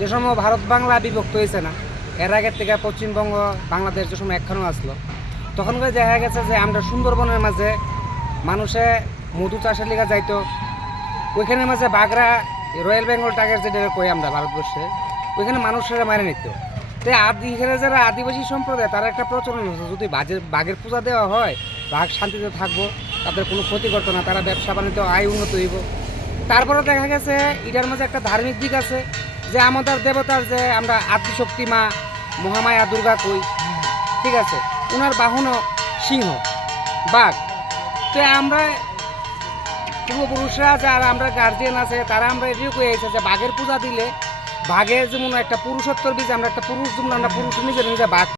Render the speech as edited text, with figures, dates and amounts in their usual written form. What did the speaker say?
যে সময় ভারত বাংলা বিভক্ত হয়েছে না, এর আগের থেকে পশ্চিমবঙ্গ বাংলাদেশ যে সময় একখানেও আসলো, তখন করে দেখা গেছে যে আমরা সুন্দরবনের মাঝে মানুষে মধু চাষের লিগা যাইতো, ওইখানের মাঝে বাঘরা রয়্যাল বেঙ্গল টাইগার যেটা কই আমরা ভারতবর্ষে, ওইখানে মানুষেরা মারে নিত। তাই এখানে যারা আদিবাসী সম্প্রদায় তারা একটা প্রচলন হচ্ছে, যদি বাঘের পূজা দেওয়া হয় বাঘ শান্তিতে থাকবো, তাদের কোনো ক্ষতি করতো না, তারা ব্যবসা বাণিজ্য আয় উন্নত হইব। তারপরে দেখা গেছে এটার মাঝে একটা ধার্মিক দিক আছে, যে আমাদের দেবতার যে আমরা আদিশক্তি মা মহামায়া দুর্গা কই, ঠিক আছে, ওনার বাহনও সিংহ বাঘ। তো আমরা পূর্বপুরুষরা যারা আমরা গার্জিয়ান আছে তারা আমরা এটিও কয়ে এসেছে যে বাঘের পূজা দিলে বাঘের যেমন একটা পুরুষত্বর বীজ, আমরা একটা পুরুষ যেমন আমরা পুরুষ নিজে নিজে বাঘ